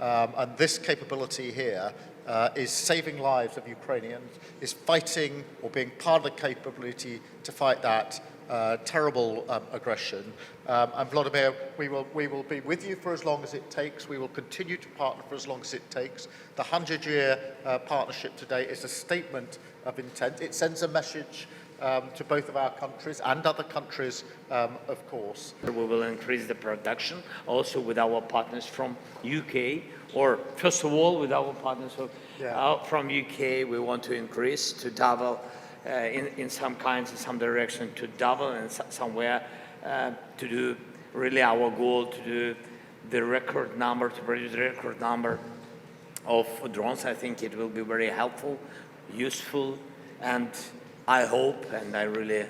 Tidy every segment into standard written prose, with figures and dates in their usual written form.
And this capability here is saving lives of Ukrainians, is fighting or being part of the capability to fight that terrible aggression. And Volodymyr, we will be with you for as long as it takes. We will continue to partner for as long as it takes. The 100-year partnership today is a statement of intent. It sends a message to both of our countries and other countries, of course. We will increase the production also with our partners from UK, or first of all with our partners from UK. We want to increase to double in some kinds, in some direction, to double, and somewhere to do really our goal to do the record number, to produce the record number of drones. I think it will be very helpful, useful, and I hope, and I really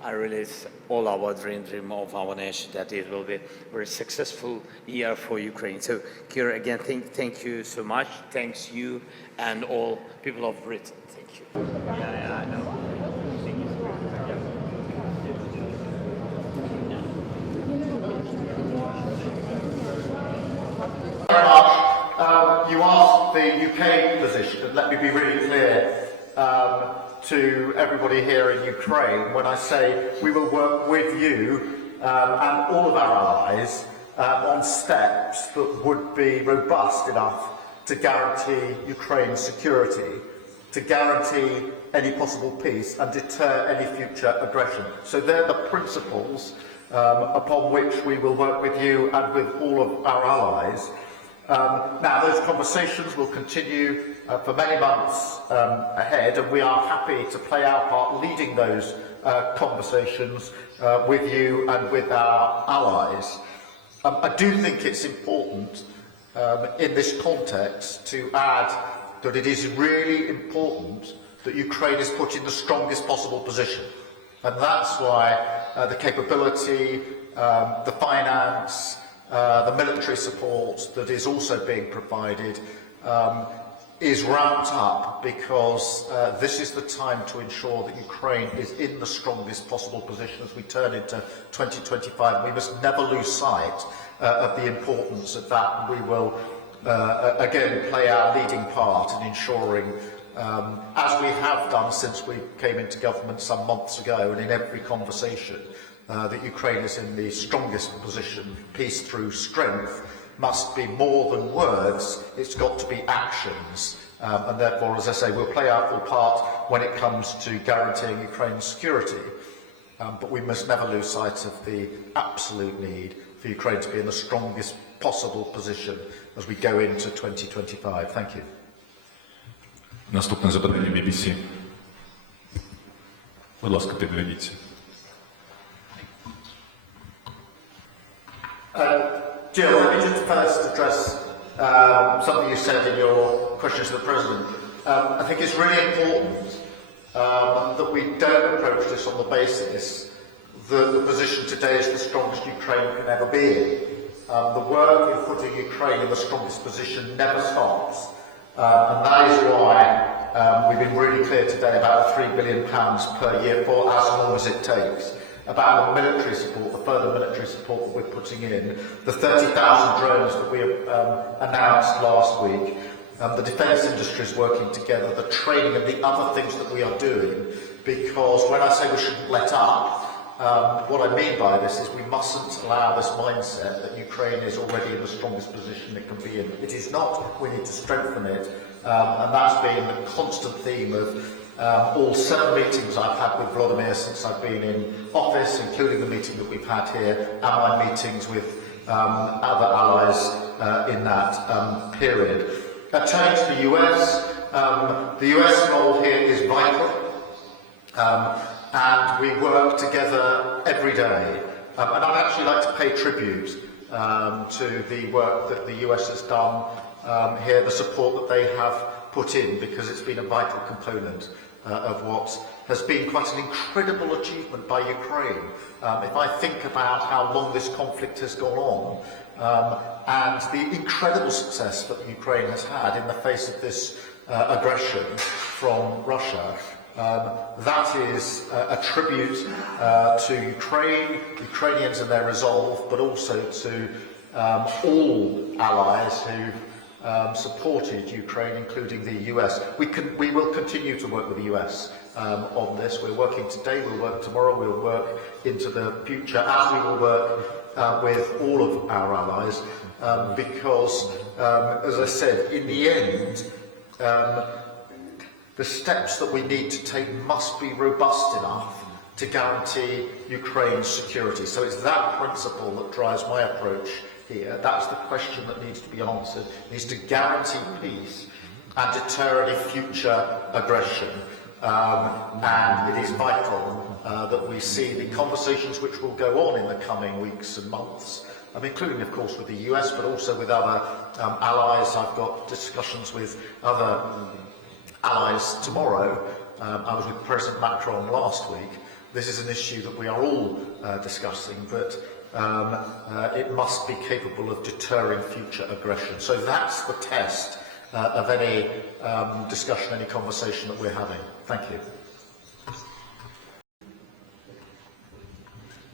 it's all our dream of our nation, that it will be a very successful year for Ukraine. So, Keir, again, thank you so much. Thanks you and all people of Britain. Thank you. Yeah, I know. Very much. You asked the UK position, and let me be really clear to everybody here in Ukraine when I say we will work with you and all of our allies on steps that would be robust enough to guarantee Ukraine's security, to guarantee any possible peace and deter any future aggression. So they're the principles upon which we will work with you and with all of our allies. Now, those conversations will continue for many months ahead, and we are happy to play our part leading those conversations with you and with our allies. I do think it's important in this context to add that it is really important that Ukraine is put in the strongest possible position. And that's why the capability, the finance, the military support that is also being provided is ramped up, because this is the time to ensure that Ukraine is in the strongest possible position as we turn into 2025. We must never lose sight of the importance of that. We will again play our leading part in ensuring, as we have done since we came into government some months ago, and in every conversation, that Ukraine is in the strongest position. Peace through strength must be more than words, it's got to be actions. And therefore, as I say, we'll play our full part when it comes to guaranteeing Ukraine's security. But we must never lose sight of the absolute need for Ukraine to be in the strongest possible position as we go into 2025. Thank you. Наступне запитання BBC. Будь ласка, підведіться. Jill, let me just first address something you said in your questions to the President. I think it's really important that we don't approach this on the basis that the position today is the strongest Ukraine can ever be in. The work in putting Ukraine in the strongest position never stops. And that is why we've been really clear today about the £3 billion per year for as long as it takes, about the military support, the further military support that we're putting in, the 30,000 drones that we announced last week, the defence industry is working together, the training and the other things that we are doing, because when I say we shouldn't let up, what I mean by this is we mustn't allow this mindset that Ukraine is already in the strongest position it can be in. It is not. We need to strengthen it, and that's been the constant theme of all 7 meetings I've had with Volodymyr since I've been in office, including the meeting that we've had here, and my meetings with other allies in that period. Turning to the US role here is vital, and we work together every day. And I'd actually like to pay tribute to the work that the US has done here, the support that they have put in, because it's been a vital component of what has been quite an incredible achievement by Ukraine. If I think about how long this conflict has gone on, and the incredible success that Ukraine has had in the face of this aggression from Russia, that is a tribute to Ukraine, Ukrainians and their resolve, but also to all allies who supported Ukraine, including the US. We will continue to work with the US on this. We're working today, we'll work tomorrow, we'll work into the future, as we will work with all of our allies, because, as I said, in the end, the steps that we need to take must be robust enough to guarantee Ukraine's security. So it's that principle that drives my approach here. That's the question that needs to be answered. It needs to guarantee peace and deter any future aggression. And it is vital that we see the conversations which will go on in the coming weeks and months, including, of course, with the US, but also with other allies. I've got discussions with other allies tomorrow. I was with President Macron last week. This is an issue that we are all discussing, but it must be capable of deterring future aggression. So that's the test of any discussion, any conversation that we're having. Thank you.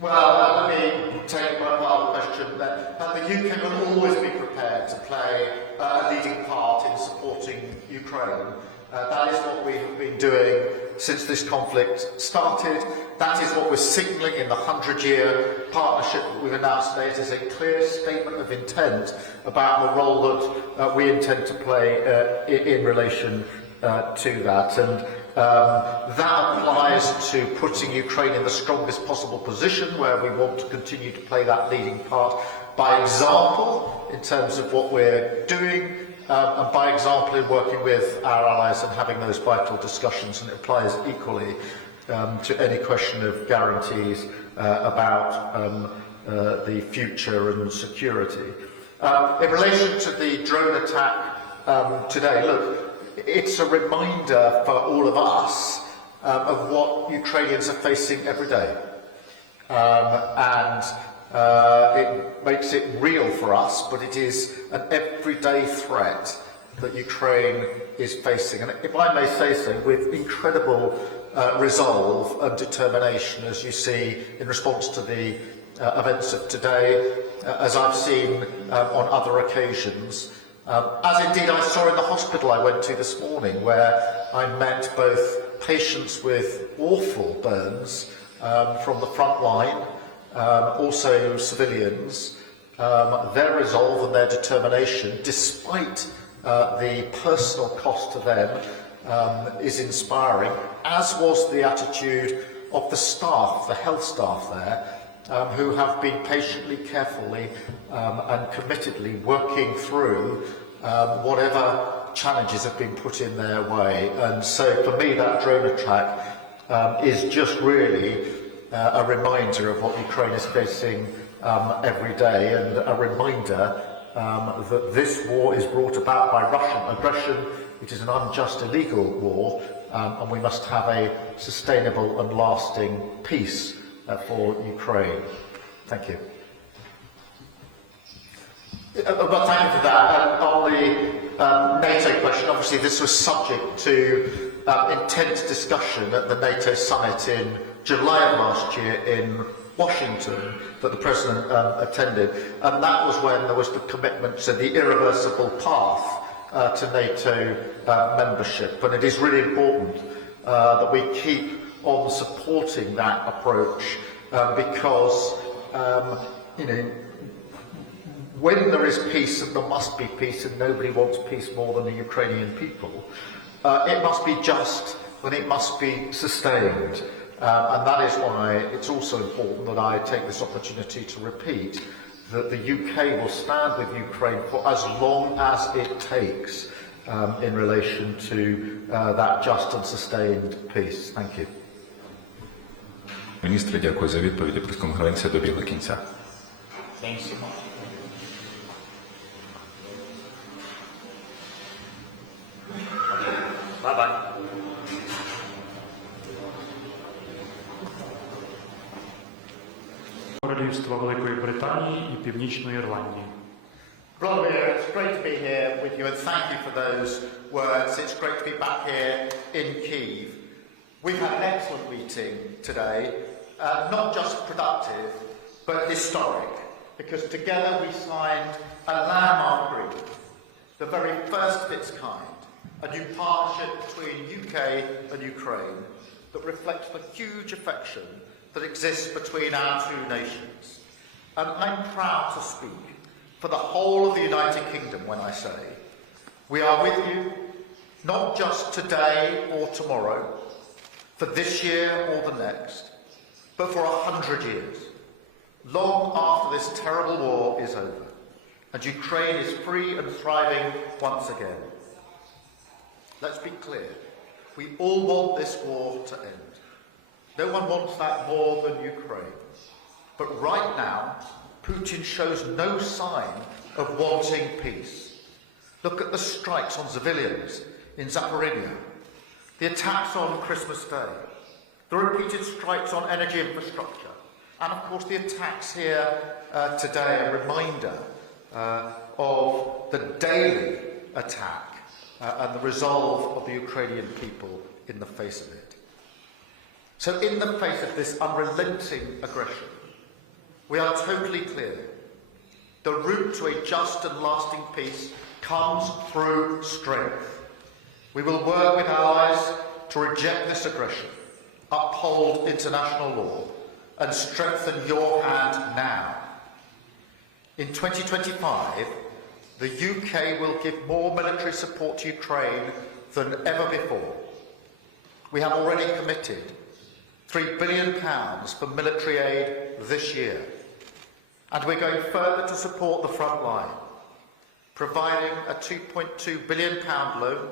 Well, let me take my part of the question. The UK will always be prepared to play a leading part in supporting Ukraine. That is what we have been doing since this conflict started. That is what we're signalling in the 100-year partnership that we've announced today. It is a clear statement of intent about the role that we intend to play in relation to that. And that applies to putting Ukraine in the strongest possible position, where we want to continue to play that leading part by example in terms of what we're doing, and by example in working with our allies and having those vital discussions. And it applies equally to any question of guarantees about the future and security. In relation to the drone attack today, look, it's a reminder for all of us of what Ukrainians are facing every day. It makes it real for us, but it is an everyday threat that Ukraine is facing. And if I may say so, with incredible resolve and determination, as you see in response to the events of today, as I've seen on other occasions, as indeed I saw in the hospital I went to this morning, where I met both patients with awful burns from the front line, also civilians, their resolve and their determination, despite the personal cost to them, is inspiring, as was the attitude of the staff, the health staff there, who have been patiently, carefully and committedly working through whatever challenges have been put in their way. And so for me that drone attack is just really a reminder of what Ukraine is facing every day, and a reminder that this war is brought about by Russian aggression. It is an unjust, illegal war, and we must have a sustainable and lasting peace for Ukraine. Thank you. But thank you for that. On the NATO question, obviously this was subject to intense discussion at the NATO summit in July of last year in Washington that the President attended, and that was when there was the commitment to the irreversible path to NATO membership. And it is really important that we keep on supporting that approach because, when there is peace, and there must be peace, and nobody wants peace more than the Ukrainian people, it must be just and it must be sustained. And that is why it's also important that I take this opportunity to repeat that the UK will stand with Ukraine for as long as it takes in relation to that just and sustained peace. Thank you. Міністре, дякую за відповіді. Прес-конференція добігла кінця. Thanks so much. Bye-bye. Королівства Великої Британії і Північної Ірландії. Vladimir, it's great to be here with you, and thank you for those words. It's great to be back here in Kyiv. We've had an excellent meeting today, not just productive, but historic, because together we signed a landmark agreement the very first of its kind, a new partnership between UK and Ukraine that reflects the huge affection that exists between our two nations. And I'm proud to speak for the whole of the United Kingdom when I say, we are with you, not just today or tomorrow, for this year or the next, but for 100 years, long after this terrible war is over, and Ukraine is free and thriving once again. Let's be clear, we all want this war to end. No one wants that more than Ukraine. But right now, Putin shows no sign of wanting peace. Look at the strikes on civilians in Zaporizhia, the attacks on Christmas Day, the repeated strikes on energy infrastructure, and of course the attacks here today, a reminder of the daily attack and the resolve of the Ukrainian people in the face of it. So in the face of this unrelenting aggression, we are totally clear. The route to a just and lasting peace comes through strength. We will work with allies to reject this aggression, uphold international law, and strengthen your hand now. In 2025, the UK will give more military support to Ukraine than ever before. We have already committed £3 billion for military aid this year. And we're going further to support the Frontline, providing a £2.2 billion loan,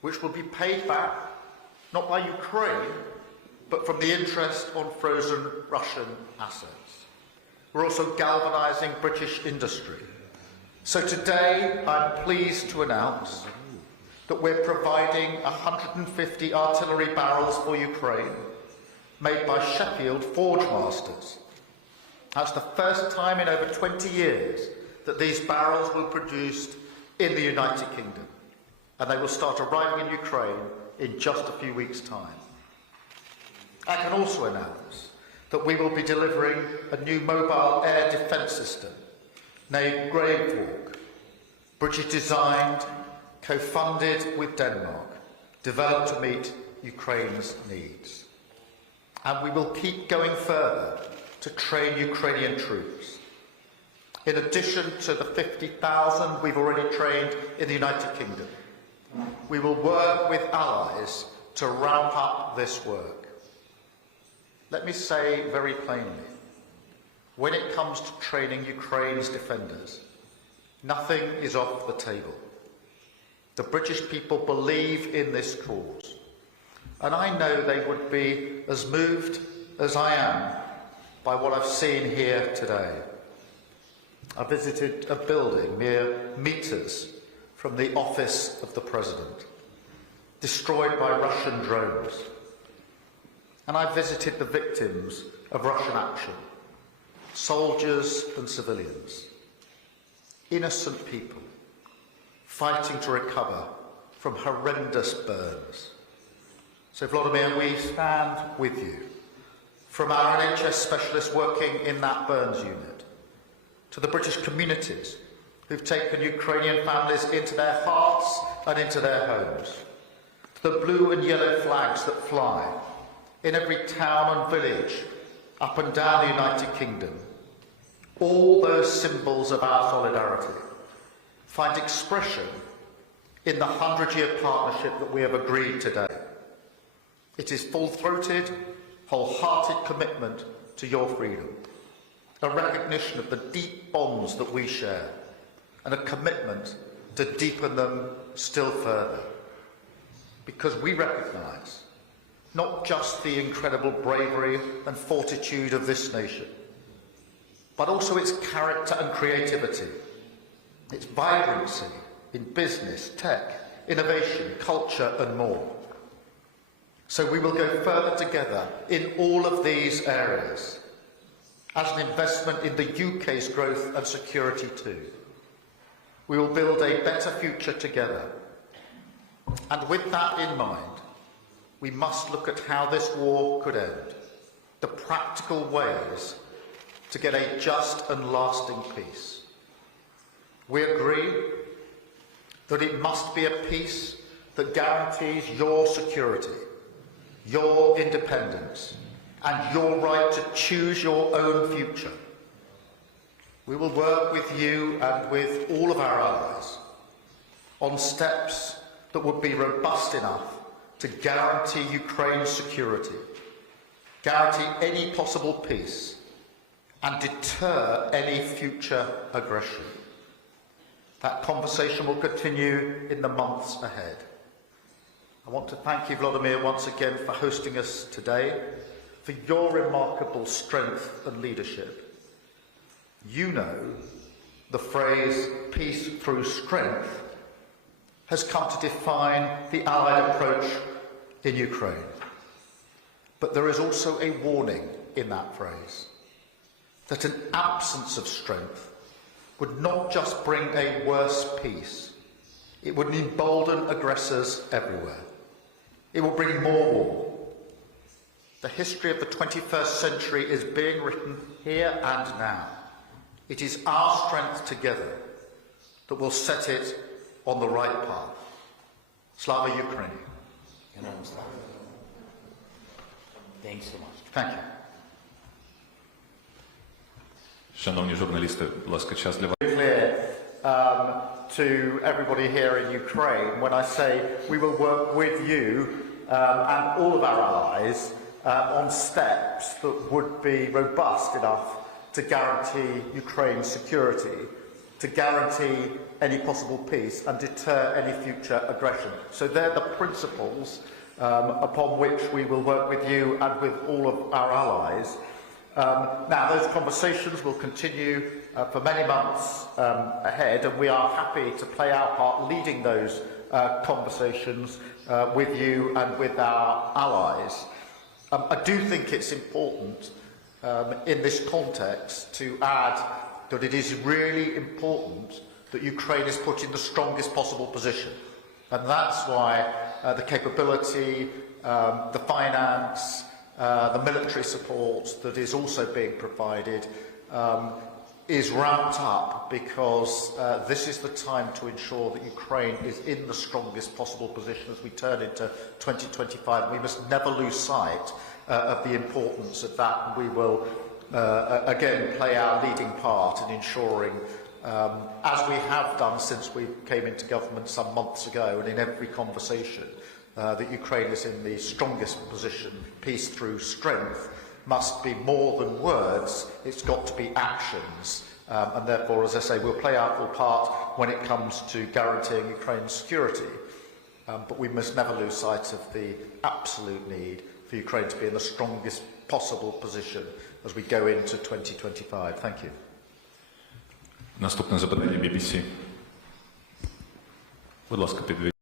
which will be paid back, not by Ukraine, but from the interest on frozen Russian assets. We're also galvanising British industry. So today, I'm pleased to announce that we're providing 150 artillery barrels for Ukraine, made by Sheffield Forge Masters. That's the first time in over 20 years that these barrels will be produced in the United Kingdom, and they will start arriving in Ukraine in just a few weeks' time. I can also announce that we will be delivering a new mobile air defence system named Gravehawk, British designed, co-funded with Denmark, developed to meet Ukraine's needs. And we will keep going further to train Ukrainian troops. In addition to the 50,000 we've already trained in the United Kingdom, we will work with allies to ramp up this work. Let me say very plainly, when it comes to training Ukraine's defenders, nothing is off the table. The British people believe in this cause, and I know they would be as moved as I am by what I've seen here today. I visited a building mere metres from the office of the President, destroyed by Russian drones. And I visited the victims of Russian action, soldiers and civilians, innocent people fighting to recover from horrendous burns. So, Volodymyr, we stand with you, from our NHS specialists working in that burns unit, to the British communities who've taken Ukrainian families into their hearts and into their homes, to the blue and yellow flags that fly in every town and village up and down the United Kingdom. All those symbols of our solidarity find expression in the 100-year partnership that we have agreed today. It is full-throated, wholehearted commitment to your freedom, a recognition of the deep bonds that we share, and a commitment to deepen them still further. Because we recognise not just the incredible bravery and fortitude of this nation, but also its character and creativity, its vibrancy in business, tech, innovation, culture and more. So we will go further together in all of these areas as an investment in the UK's growth and security too. We will build a better future together. And with that in mind, we must look at how this war could end, the practical ways to get a just and lasting peace. We agree that it must be a peace that guarantees your security, your independence, and your right to choose your own future. We will work with you and with all of our allies on steps that would be robust enough to guarantee Ukraine's security, guarantee any possible peace, and deter any future aggression. That conversation will continue in the months ahead. I want to thank you, Volodymyr, once again for hosting us today, for your remarkable strength and leadership. You know the phrase peace through strength has come to define the Allied approach in Ukraine. But there is also a warning in that phrase, that an absence of strength would not just bring a worse peace, it would embolden aggressors everywhere. It will bring more war. The history of the 21st century is being written here and now. It is our strength together that will set it on the right path. Slava Ukraini. Thanks so much. Thank you. Шановні журналісти, будь ласка, час для вас. Clear to everybody here in Ukraine when I say we will work with you and all of our allies on steps that would be robust enough to guarantee Ukraine's security, to guarantee any possible peace and deter any future aggression. So they're the principles upon which we will work with you and with all of our allies. Now, those conversations will continue for many months ahead, and we are happy to play our part leading those conversations with you and with our allies. I do think it's important in this context to add that it is really important that Ukraine is put in the strongest possible position. And that's why the capability, the finance, the military support that is also being provided is ramped up, because this is the time to ensure that Ukraine is in the strongest possible position as we turn into 2025. We must never lose sight of the importance of that, and we will again play our leading part in ensuring, as we have done since we came into government some months ago and in every conversation, that Ukraine is in the strongest position. Peace through strength must be more than words, it's got to be actions. And therefore, as I say, we'll play our full part when it comes to guaranteeing Ukraine's security. But we must never lose sight of the absolute need for Ukraine to be in the strongest possible position as we go into 2025. Thank you. Наступне запитання BBC. Будь ласка, підведіть.